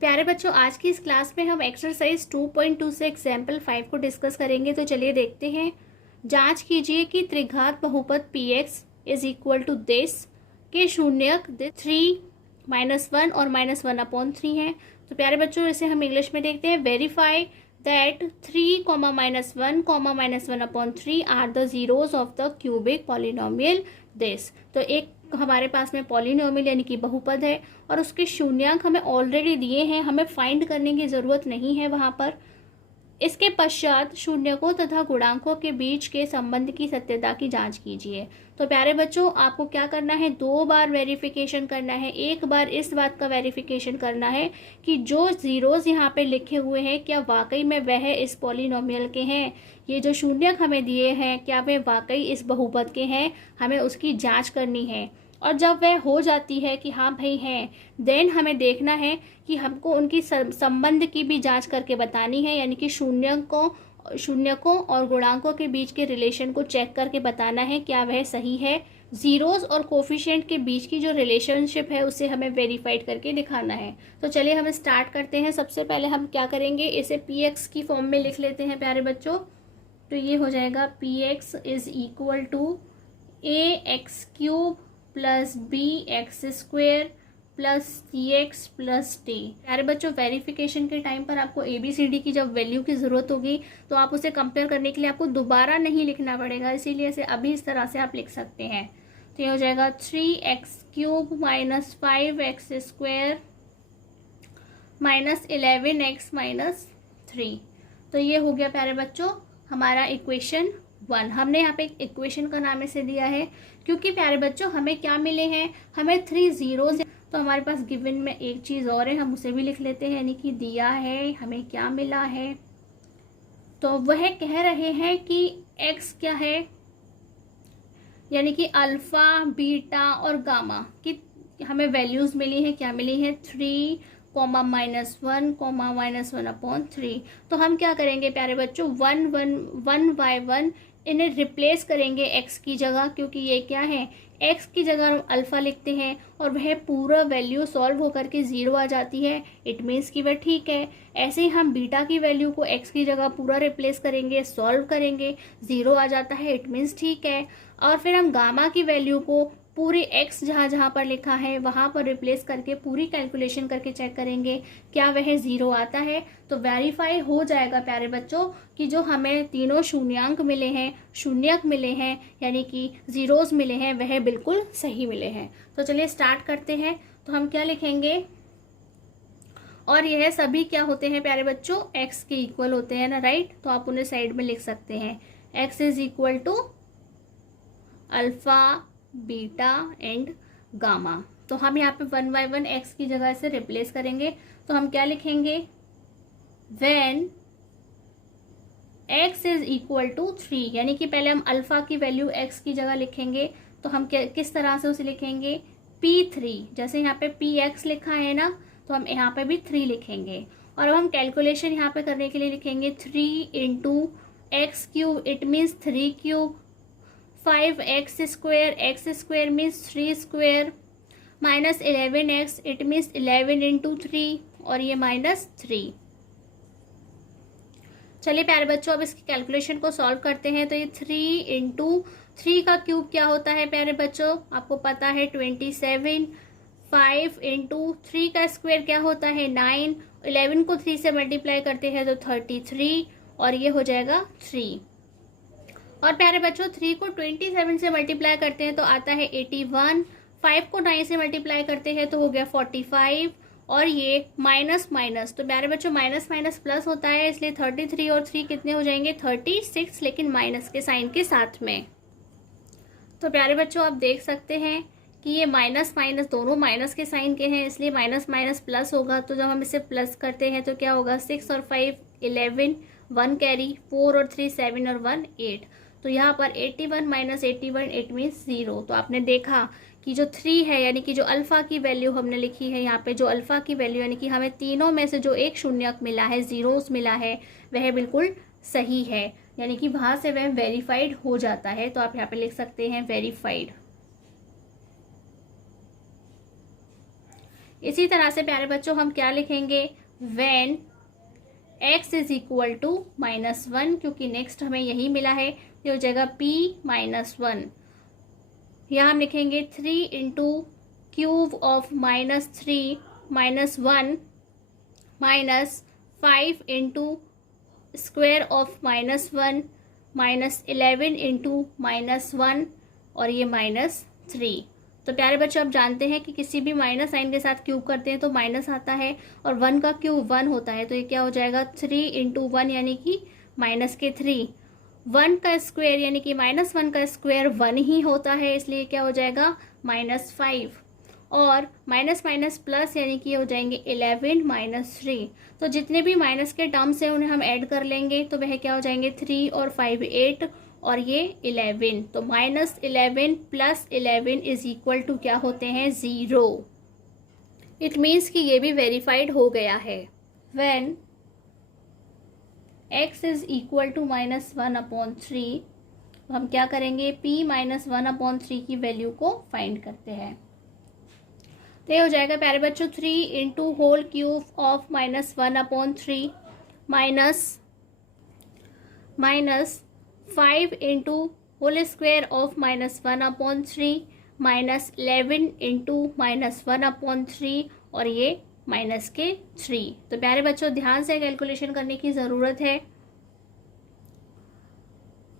प्यारे बच्चों, आज की इस क्लास में हम एक्सरसाइज 2.2 से एग्जाम्पल 5 को डिस्कस करेंगे। तो चलिए देखते हैं। जांच कीजिए कि त्रिघात बहुपद px is equal to this के शून्यक 3 -1 और -1/3 है। तो प्यारे बच्चों, इसे हम इंग्लिश में देखते हैं। Verify that 3, -1, -1/3 are the zeros of the cubic polynomial this. तो एक हमारे पास में पॉलिनोमियल यानी कि बहुपद है और उसके शून्यांक हमें ऑलरेडी दिए हैं, हमें फाइंड करने की ज़रूरत नहीं है वहाँ पर। इसके पश्चात शून्यकों तथा गुणांकों के बीच के संबंध की सत्यता की जांच कीजिए। तो प्यारे बच्चों, आपको क्या करना है, 2 बार वेरिफिकेशन करना है। एक बार इस बात का वेरिफिकेशन करना है कि जो जीरोज यहाँ पे लिखे हुए हैं क्या वाकई में वह इस पॉलिनोमियल के हैं। ये जो शून्यक हमें दिए हैं क्या वे वाकई इस बहुपद के हैं, हमें उसकी जांच करनी है। और जब वह हो जाती है कि हाँ भाई हैं, देन हमें देखना है कि हमको उनकी संबंध की भी जांच करके बतानी है, यानी कि शून्यकों और गुणांकों के बीच के रिलेशन को चेक करके बताना है क्या वह सही है। जीरोस और कोफिशिएंट के बीच की जो रिलेशनशिप है उसे हमें वेरीफाइड करके दिखाना है। तो चलिए हम स्टार्ट करते हैं। सबसे पहले हम क्या करेंगे, इसे पी एक्स की फॉर्म में लिख लेते हैं प्यारे बच्चों। तो ये हो जाएगा p x is equal to a x cube plus b x square plus c x plus t. प्यारे बच्चों, वेरिफिकेशन के टाइम पर आपको ABCD की जब वैल्यू की ज़रूरत होगी तो आप उसे कंपेयर करने के लिए आपको दोबारा नहीं लिखना पड़ेगा, इसीलिए इसे अभी इस तरह से आप लिख सकते हैं। तो ये हो जाएगा 3x³ minus 5x square minus 11x minus 3। तो ये हो गया प्यारे बच्चों हमारा इक्वेशन 1। हमने यहाँ पे एक इक्वेशन का नाम इसे दिया है क्योंकि प्यारे बच्चों हमें क्या मिले हैं, हमें 3 जीरोज। तो हमारे पास गिवन में एक चीज़ और है, हम उसे भी लिख लेते हैं, यानी कि दिया है हमें क्या मिला है। तो वह कह रहे हैं कि x क्या है, यानी कि अल्फा, बीटा और गामा की हमें वैल्यूज मिली है। क्या मिली है, 3, -1, -1/3। तो हम क्या करेंगे प्यारे बच्चों, 1 बाय 1 इन्हें रिप्लेस करेंगे x की जगह, क्योंकि ये क्या है, x की जगह हम अल्फा लिखते हैं और वह पूरा वैल्यू सॉल्व होकर के 0 आ जाती है। इट मीन्स कि वह ठीक है। ऐसे ही हम बीटा की वैल्यू को x की जगह पूरा रिप्लेस करेंगे, सॉल्व करेंगे, 0 आ जाता है। इट मीन्स ठीक है। और फिर हम गामा की वैल्यू को पूरी x जहाँ पर लिखा है वहाँ पर रिप्लेस करके पूरी कैलकुलेशन करके चेक करेंगे क्या वह 0 आता है। तो वेरीफाई हो जाएगा प्यारे बच्चों कि जो हमें तीनों शून्यांक मिले हैं, शून्यक मिले हैं, यानी कि जीरोस मिले हैं, वह बिल्कुल सही मिले हैं। तो चलिए स्टार्ट करते हैं। तो हम क्या लिखेंगे, और यह सभी क्या होते हैं प्यारे बच्चों, x के इक्वल होते हैं ना, राइट। तो आप उन्हें साइड में लिख सकते हैं, x is equal to alpha, beta and gamma. तो हम यहाँ पे 1 बाय 1 x की जगह से रिप्लेस करेंगे। तो हम क्या लिखेंगे, when x is equal to 3, यानी कि पहले हम अल्फा की वैल्यू x की जगह लिखेंगे। तो हम किस तरह से उसे लिखेंगे, P3, जैसे यहाँ पे px लिखा है ना, तो हम यहाँ पे भी 3 लिखेंगे। और अब हम कैलकुलेशन यहाँ पे करने के लिए लिखेंगे 3 into x³, it means 3³ 5x square means 3 square minus 11x, it means 11 into 3 और ये -3। चलिए प्यारे बच्चों, अब इसकी कैलकुलेशन को सॉल्व करते हैं। तो ये 3 इंटू 3 का क्यूब क्या होता है प्यारे बच्चों, आपको पता है 27। 5 इंटू 3 का स्क्वायर क्या होता है 9। 11 को 3 से मल्टीप्लाई करते हैं तो 33 और ये हो जाएगा 3। और प्यारे बच्चों 3 को 27 से मल्टीप्लाई करते हैं तो आता है 81। 5 को 9 से मल्टीप्लाई करते हैं तो हो गया 45 और ये माइनस माइनस, तो प्यारे बच्चों माइनस माइनस प्लस होता है, इसलिए 33 और 3 कितने हो जाएंगे 36, लेकिन माइनस के साइन के साथ में। तो प्यारे बच्चों आप देख सकते हैं कि ये माइनस माइनस दोनों माइनस के साइन के हैं, इसलिए माइनस माइनस प्लस होगा। तो जब हम इसे प्लस करते हैं तो क्या होगा, 6 और 5 11, 1 कैरी, 4 और 3 7 और 1 8। तो यहाँ पर 81 माइनस 81 इट मीन्स 0। तो आपने देखा कि जो 3 है, यानी कि जो अल्फा की वैल्यू हमने लिखी है यहाँ पे, जो अल्फा की वैल्यू यानी कि हमें तीनों में से जो एक शून्यक मिला है, जीरोस मिला है, वह बिल्कुल सही है, यानी कि वहाँ से वह वेरीफाइड हो जाता है। तो आप यहाँ पे लिख सकते हैं वेरीफाइड। इसी तरह से प्यारे बच्चों हम क्या लिखेंगे, when x is equal to -1, क्योंकि नेक्स्ट हमें यही मिला है, ये हो जाएगा p -1। यहाँ हम लिखेंगे 3 into cube of -3 -1 minus 5 into square of -1 -11 into -1 और ये -3। तो प्यारे बच्चों आप जानते हैं कि किसी भी माइनस साइन के साथ क्यूब करते हैं तो माइनस आता है, और 1 का क्यूब 1 होता है, तो ये क्या हो जाएगा 3 इंटू 1 यानी कि -3। 1 का स्क्वायर यानी कि -1 का स्क्वायर 1 ही होता है, इसलिए क्या हो जाएगा -5, और माइनस माइनस प्लस यानी कि हो जाएंगे 11 -3। तो जितने भी माइनस के टर्म्स हैं उन्हें हम ऐड कर लेंगे, तो वह क्या हो जाएंगे 3 और 5 8 और ये 11। तो -11 प्लस 11 इज इक्वल टू क्या होते हैं 0। इट मीन्स कि ये भी वेरीफाइड हो गया है। When x is equal to -1/3, हम क्या करेंगे p -1/3 की वैल्यू को फाइंड करते हैं। तो ये हो जाएगा प्यारे बच्चों 3 into whole cube of -1/3 minus 5 into whole square of -1/3 -11 into -1/3 और ये -3। तो प्यारे बच्चों ध्यान से कैलकुलेशन करने की ज़रूरत है।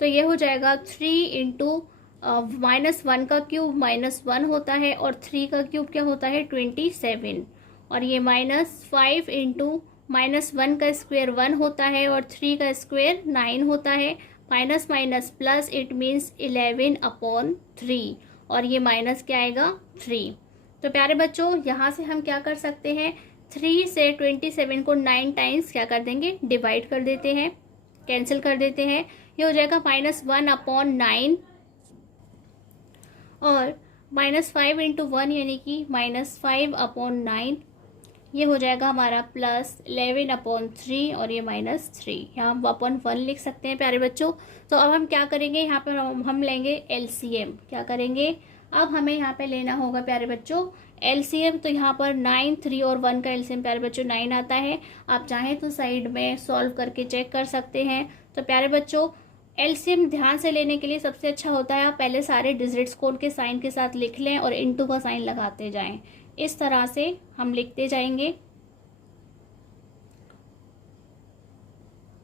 तो ये हो जाएगा 3 इंटू -1 का क्यूब -1 होता है, और 3 का क्यूब क्या होता है 27, और ये -5 इंटू -1 का स्क्वायर 1 होता है, और 3 का स्क्वायर 9 होता है, minus minus plus it means 11/3, और ये माइनस क्या आएगा 3। तो प्यारे बच्चों यहाँ से हम क्या कर सकते हैं, 3 से 27 को 9 टाइम्स क्या कर देंगे डिवाइड कर देते हैं, कैंसिल कर देते हैं। ये हो जाएगा -1/9 और -5 इंटू 1 यानी कि -5/9, ये हो जाएगा हमारा +11/3 और ये -3। यहाँ हम 1 लिख सकते हैं प्यारे बच्चों। तो अब हम क्या करेंगे, यहाँ पर हम लेंगे एलसीएम। क्या करेंगे, अब हमें यहाँ पे लेना होगा प्यारे बच्चों एलसीएम। तो यहाँ पर 9, 3 और 1 का एलसीएम प्यारे बच्चों 9 आता है। आप चाहें तो साइड में सॉल्व करके चेक कर सकते हैं। तो प्यारे बच्चों एलसीएम ध्यान से लेने के लिए सबसे अच्छा होता है आप पहले सारे डिजिट्स को उनके साइन के साथ लिख लें और इनटू का साइन लगाते जाएं। इस तरह से हम लिखते जाएंगे।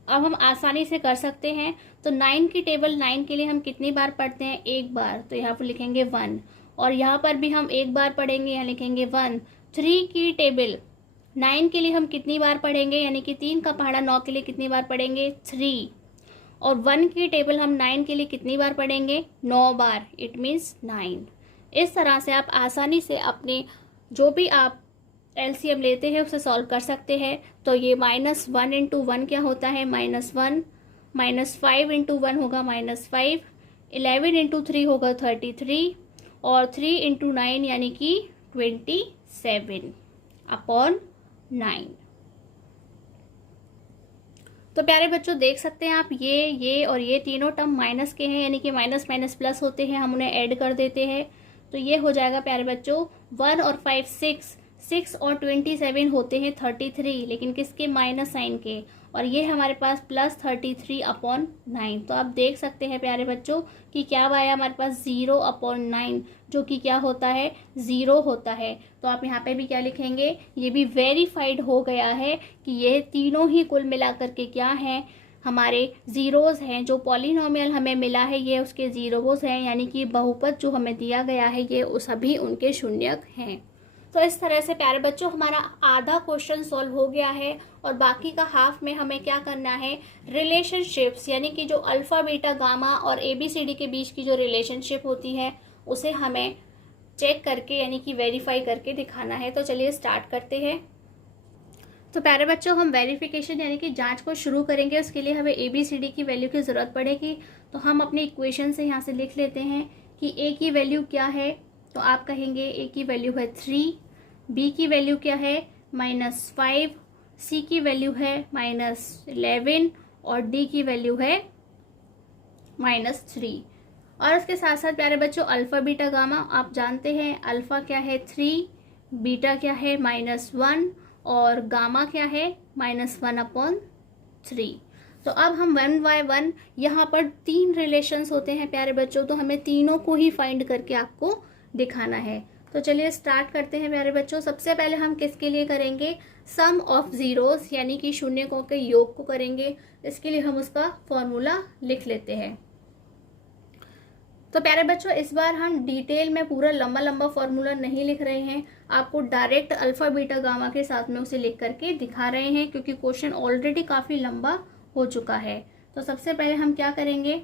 अब हम आसानी से कर सकते हैं। तो 9 की टेबल 9 के लिए हम कितनी बार पढ़ते हैं, एक बार, तो यहाँ पर लिखेंगे 1, और यहाँ पर भी हम एक बार पढ़ेंगे, यहाँ लिखेंगे 1। 3 की टेबल 9 के लिए हम कितनी बार पढ़ेंगे, यानी कि 3 का पहाड़ा 9 के लिए कितनी बार पढ़ेंगे 3, और 1 की टेबल हम 9 के लिए कितनी बार पढ़ेंगे 9 बार, इट मीन्स 9। इस तरह से आप आसानी से अपने जो भी आप एलसीएम लेते हैं उसे सॉल्व कर सकते हैं। तो ये -1 इंटू 1 क्या होता है -1, -5 इंटू 1 होगा -5, 11 इंटू 3 होगा 33, और 3 इंटू 9 यानी कि 27/9। तो प्यारे बच्चों देख सकते हैं आप ये और ये तीनों टर्म माइनस के हैं, यानी कि माइनस माइनस प्लस होते हैं, हम उन्हें ऐड कर देते हैं। तो ये हो जाएगा प्यारे बच्चों 1 और 5 6 और 27 होते हैं 33, लेकिन किसके माइनस साइन के, और ये हमारे पास +33/9। तो आप देख सकते हैं प्यारे बच्चों कि क्या आया हमारे पास 0/9, जो कि क्या होता है 0 होता है। तो आप यहाँ पे भी क्या लिखेंगे, ये भी वेरीफाइड हो गया है कि ये तीनों ही कुल मिलाकर के क्या हैं, हमारे ज़ीरोज़ हैं। जो पॉलिनोमियल हमें मिला है ये उसके ज़ीरोज़ हैं, यानी कि बहुपद जो हमें दिया गया है ये सभी उनके शून्यक हैं। तो इस तरह से प्यारे बच्चों हमारा आधा क्वेश्चन सॉल्व हो गया है, और बाकी का हाफ में हमें क्या करना है, रिलेशनशिप्स, यानी कि जो अल्फ़ा बीटा गामा और ABCD के बीच की जो रिलेशनशिप होती है उसे हमें चेक करके यानी कि वेरीफाई करके दिखाना है। तो चलिए स्टार्ट करते हैं। तो प्यारे बच्चों हम वेरिफिकेशन यानी कि जांच को शुरू करेंगे। उसके लिए हमें ABCD की वैल्यू की ज़रूरत पड़ेगी। तो हम अपनी इक्वेशन से यहाँ से लिख लेते हैं कि A की वैल्यू क्या है। तो आप कहेंगे A की वैल्यू है 3, B की वैल्यू क्या है -5, C की वैल्यू है -11 और D की वैल्यू है -3। और उसके साथ साथ प्यारे बच्चों अल्फ़ा बीटा गामा आप जानते हैं, अल्फ़ा क्या है 3, बीटा क्या है -1 और गामा क्या है -1/3। तो अब हम 1 बाय 1 यहाँ पर 3 रिलेशंस होते हैं प्यारे बच्चों, तो हमें तीनों को ही फाइंड करके आपको दिखाना है। तो चलिए स्टार्ट करते हैं प्यारे बच्चों। सबसे पहले हम किसके लिए करेंगे, सम ऑफ जीरोस यानी कि शून्यकों के योग को करेंगे। इसके लिए हम उसका फॉर्मूला लिख लेते हैं। तो प्यारे बच्चों इस बार हम डिटेल में पूरा लंबा लंबा फॉर्मूला नहीं लिख रहे हैं, आपको डायरेक्ट अल्फा बीटा गामा के साथ में उसे लिख करके दिखा रहे हैं, क्योंकि क्वेश्चन ऑलरेडी काफ़ी लंबा हो चुका है। तो सबसे पहले हम क्या करेंगे,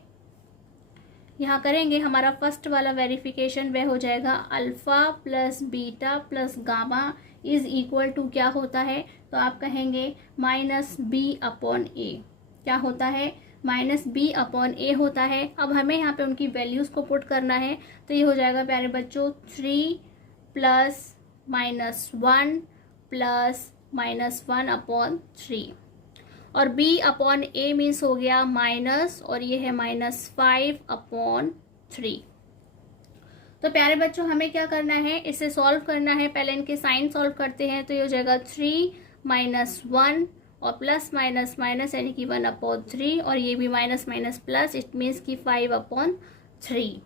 यहाँ करेंगे हमारा फर्स्ट वाला वेरिफिकेशन, वह हो जाएगा alpha plus beta plus gamma is equal to क्या होता है, तो आप कहेंगे -b/a। क्या होता है, -b/a होता है। अब हमें यहाँ पे उनकी वैल्यूज़ को पुट करना है, तो ये हो जाएगा प्यारे बच्चों 3 + -1 + -1/3 और b/a मीन्स हो गया माइनस, और ये है -5/3। तो प्यारे बच्चों हमें क्या करना है, इसे सॉल्व करना है। पहले इनके साइन सॉल्व करते हैं, तो ये हो जाएगा 3 - 1 और प्लस माइनस माइनस यानी कि 1/3 और ये भी minus minus plus, it means कि 5/3।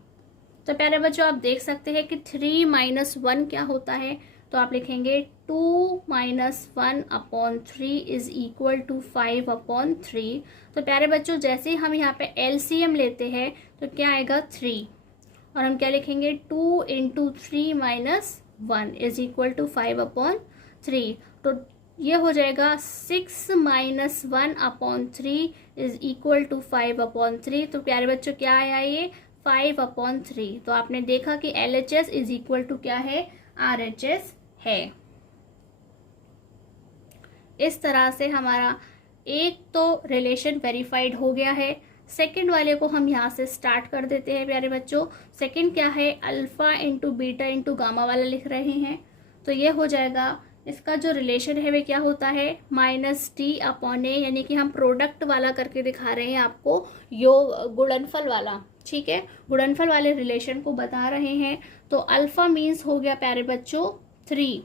तो प्यारे बच्चों आप देख सकते हैं कि 3 - 1 क्या होता है, तो आप लिखेंगे 2 - 1/3 इज इक्वल टू 5/3। तो प्यारे बच्चों जैसे ही हम यहाँ पे एलसीएम लेते हैं तो क्या आएगा 3, और हम क्या लिखेंगे 2 × 3 - 1 इज इक्वल टू 5/3। तो ये हो जाएगा 6 - 1/3 इज इक्वल टू 5/3। तो प्यारे बच्चों क्या आया ये 5/3। तो आपने देखा कि LHS इज इक्वल टू क्या है, RHS है। इस तरह से हमारा एक तो रिलेशन वेरीफाइड हो गया है। सेकंड वाले को हम यहाँ से स्टार्ट कर देते हैं प्यारे बच्चों। सेकंड क्या है, अल्फा × बीटा × गामा वाला लिख रहे हैं। तो ये हो जाएगा, इसका जो रिलेशन है वे क्या होता है -t/a, यानी कि हम प्रोडक्ट वाला करके दिखा रहे हैं आपको, योग गुणनफल वाला। ठीक है, गुणनफल वाले रिलेशन को बता रहे हैं। तो अल्फा मीन्स हो गया प्यारे बच्चों 3,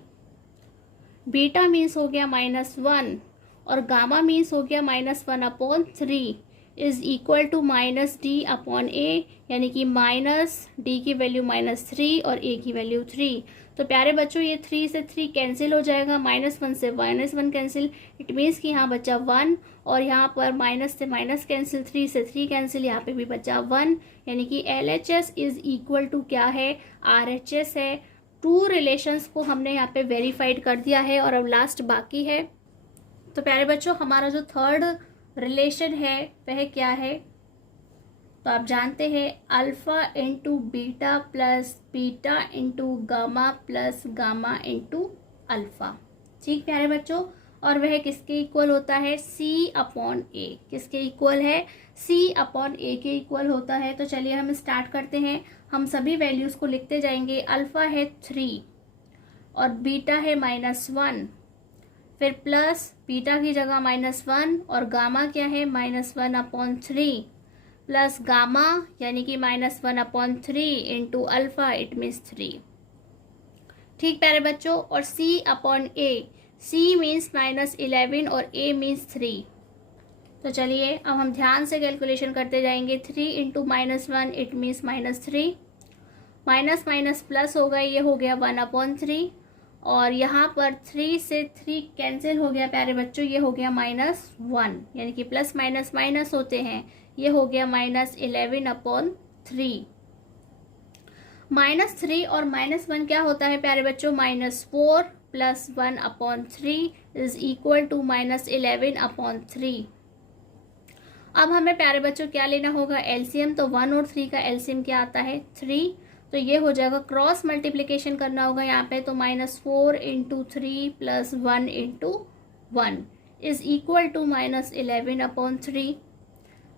बीटा मीन्स हो गया -1 और गामा मीन्स हो गया -1/3 इज इक्वल टू -d/a, यानी कि -d की वैल्यू -3 और a की वैल्यू 3। तो प्यारे बच्चों ये 3 से 3 कैंसिल हो जाएगा, -1 से -1 कैंसिल, इट मीन्स कि यहाँ बचा 1 और यहाँ पर माइनस से माइनस कैंसिल, 3 से 3 कैंसिल, यहाँ पे भी बचा 1, यानी कि LHS इज इक्वल टू क्या है, RHS है। 2 रिलेशंस को हमने यहाँ पे वेरीफाइड कर दिया है और अब लास्ट बाकी है। तो प्यारे बच्चों हमारा जो थर्ड रिलेशन है वह क्या है, तो आप जानते हैं alpha × beta plus beta × gamma plus gamma × alpha. ठीक प्यारे बच्चों, और वह किसके इक्वल होता है, C/A। किसके इक्वल है, C/A के इक्वल होता है। तो चलिए हम स्टार्ट करते हैं, हम सभी वैल्यूज़ को लिखते जाएंगे। अल्फा है 3 और बीटा है -1, फिर प्लस बीटा की जगह -1 और गामा क्या है -1/3 प्लस गामा यानी कि -1/3 × अल्फा, इट मीन्स 3। ठीक प्यारे बच्चों, और C/A, C मीन्स -11 और A मीन्स 3। तो चलिए अब हम ध्यान से कैलकुलेशन करते जाएंगे। 3 × -1 it means -3, minus minus plus हो गया, ये हो गया 1/3 और यहाँ पर 3 से 3 कैंसिल हो गया प्यारे बच्चों, ये हो गया -1, यानी कि प्लस माइनस माइनस होते हैं, ये हो गया -11/3। -3 और -1 क्या होता है प्यारे बच्चों, -4 + 1/3 इज इक्वल टू -11/3। अब हमें प्यारे बच्चों क्या लेना होगा, एलसीएम। तो 1 और 3 का एलसीएम क्या आता है 3, तो ये हो जाएगा, क्रॉस मल्टीप्लिकेशन करना होगा यहाँ पे। तो -4 × 3 + 1 × 1 इज इक्वल टू -11/3।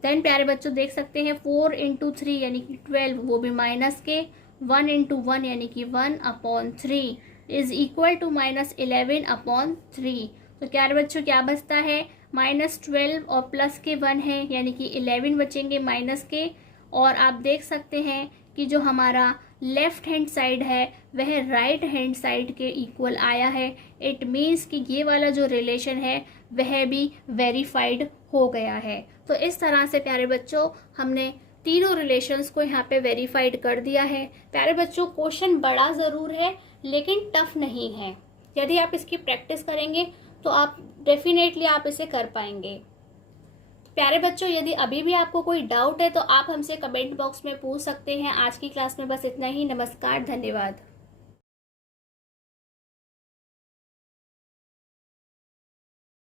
देन प्यारे बच्चों देख सकते हैं 4 × 3 यानी कि 12, वो भी माइनस के, 1 × 1 यानी कि 1/3 इज इक्वल टू -11/3। तो प्यारे बच्चों क्या बचता है, -12 और प्लस के 1 है, यानी कि 11 बचेंगे माइनस के। और आप देख सकते हैं कि जो हमारा लेफ्ट हैंड साइड है वह राइट हैंड साइड के इक्वल आया है, इट मीन्स कि ये वाला जो रिलेशन है वह भी वेरीफाइड हो गया है। तो इस तरह से प्यारे बच्चों हमने तीनों रिलेशंस को यहाँ पे वेरीफाइड कर दिया है। प्यारे बच्चों क्वेश्चन बड़ा ज़रूर है लेकिन टफ नहीं है। यदि आप इसकी प्रैक्टिस करेंगे तो आप डेफिनेटली आप इसे कर पाएंगे। प्यारे बच्चों यदि अभी भी आपको कोई डाउट है तो आप हमसे कमेंट बॉक्स में पूछ सकते हैं। आज की क्लास में बस इतना ही। नमस्कार, धन्यवाद।